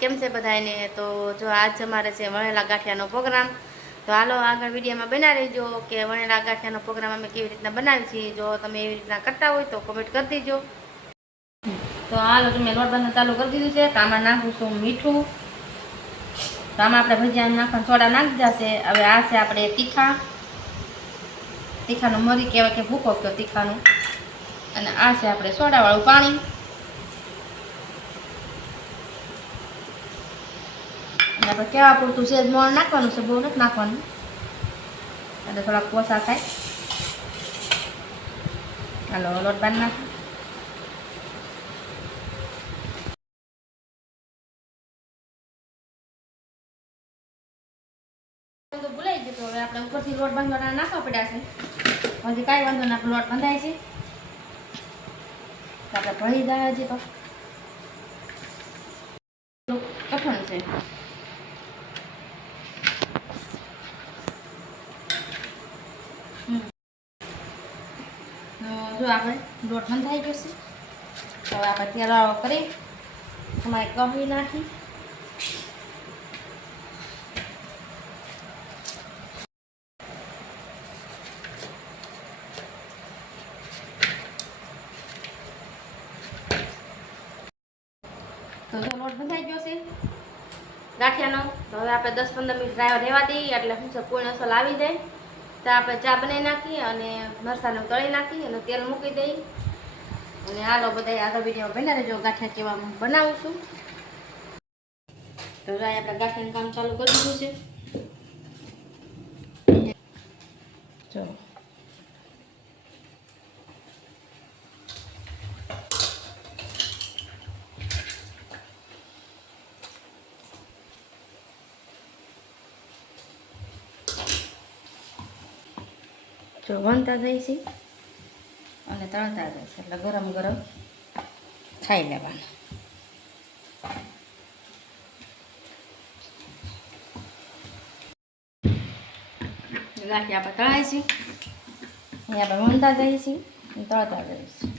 કેમ છે બધાને? તો જો આજ અમારે છે વણેલા ગાંઠિયાનો પ્રોગ્રામ. તો હાલો આગળ વિડીયોમાં બના રહેજો કે વણેલા ગાંઠિયાનો પ્રોગ્રામ અમે કેવી રીતના બનાવીએ છીએ. જો તમે એવી રીતના કરતા હોય તો કોમેન્ટ કરી દેજો. તો હાલો તમે લોટ બાંધવાનું ચાલુ કરી દીધું છે. તો આમાં નાખું છું મીઠું. તો આમાં આપણે ભજીયા નાખવાનું સોડા નાખી જશે. હવે આ છે આપણે તીખાનું મરી કહેવાય કે ભૂકો કયો તીખાનું. અને આ છે આપણે સોડાવાળું પાણી. આપણે કેવા પૂરતું સેજ મોણ નાખવાનું છે, બહુ નથી નાખવાનું, એટલે થોડાક પોસા થાય. હાલો લોટ બાંધી નાખો. તો ભૂલાઈ ગયું. તો હવે આપણે ઉપરથી લોટ બાંધવાના નાખવા પડ્યા છે. હજી કાંઈ વાંધો ના, લોટ બંધાય છે. તો આપણે ભળી જાય હજી તો કઠણ છે. જો આપણે લોટ બંધાઈ ગયો છે. હવે આપણે તેલ કરી તમારે કહી નાખી. તો જો લોટ બંધાઈ ગયો છે ગાંઠિયાનો. તો હવે આપણે 10-15 મિનિટ રહેવા દઈએ, એટલે શું છે પૂર્ણ અસલ આવી જાય. તો આપણે ચા બનાવી નાખીએ અને મરચાંનું તળી નાખી અને તેલ મૂકી દઈએ. અને હાલો બધા આગળ વિડીયો બના રહેજો ગાંઠિયા કેવા બનાવું છું. તો અહીં આપણે ગાંઠિયાનું કામ ચાલુ કરી દીધું છે. જો વણતા જાય છે અને તળતા જાય છે, એટલે ગરમ ગરમ ખાઈ લેવાના. ગાંઠિયા આપણે તળાય છે, અહીંયા આપણે વણતા જઈએ છીએ અને તળતા જઈએ છીએ.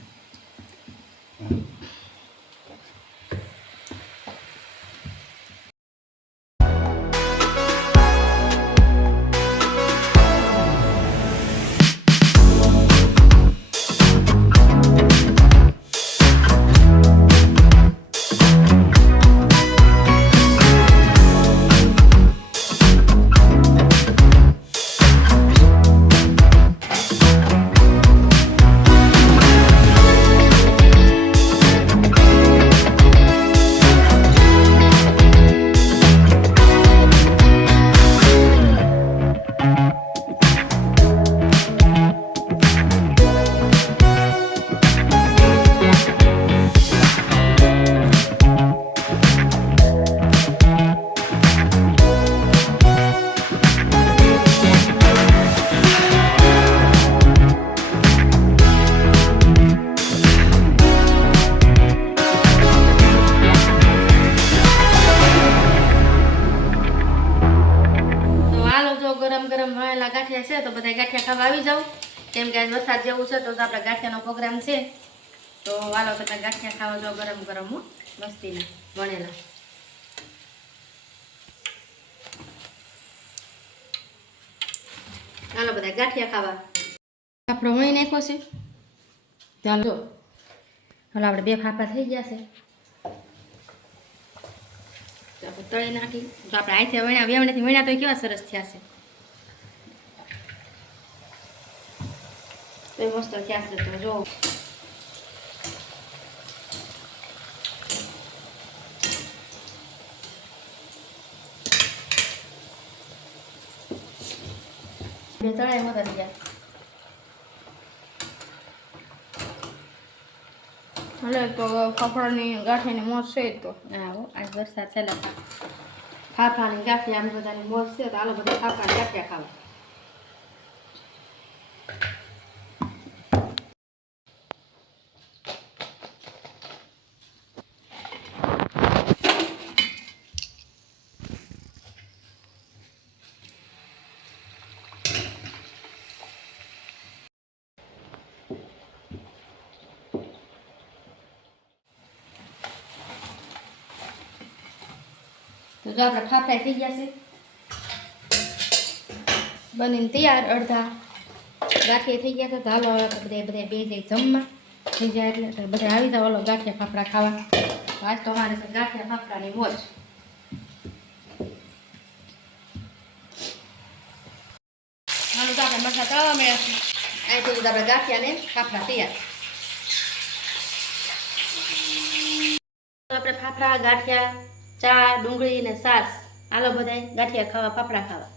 ગરમ ગરમ વણેલા ગાંઠિયા છે તો બધા ગાંઠિયા ખાવા આવી જાવ. કેમ કે આજ વરસાદ જેવું છે તો આપણે ગાંઠિયાનો પ્રોગ્રામ છે. તો વાલો બધા ગાંઠિયા ખાવા જાવ ગરમ ગરમ મસ્તીના વણેલા. ચાલો બધા ગાંઠિયા ખાવા. આપણો વણી નાખ્યો છે. ચાલો હાલો આપણે 2 ફાફા થઈ ગયા છે. આપણે તળી નાખી. તો આપણે આથી વણ્યા વેવણીથી વણ્યા તો કેવા સરસ થયા છે. તો મસ્ત થયા છે. તો જો બે ચડાઈ મોટા થયા. હલે તો ફાફડાની ગાંઠિયાની મોજ છે. તો હા આજ વરસાદ છે એટલે ફાફાની ગાંઠિયા આમ બધાની મોજ છે. તો હાલો બધા ફાફાની ગાંઠિયા ખાવા. જો આપણા ફાફડા થઈ ગયા છે બનીને તૈયાર અડધા ગાંઠિયા થઈ ગયા છે તો હાલો આપણે બધા બે જાય જમવા થઈ જાય એટલે બધા આવી જાવ ઓલો ગાંઠિયા ફાફડા ખાવા આજ તો અમારે છે ગાંઠિયા ફાફડાની મોજ હાલો તો આપણે મરચાં તળવા મળ્યા છે અહીંથી આપણે ગાંઠિયા ને ફાફડા તૈયાર આપણે ફાફડા ગાંઠિયા ચા ડુંગળી ને સાસ હાલો બધાય ગાંઠિયા ખાવા ફાફડા ખાવા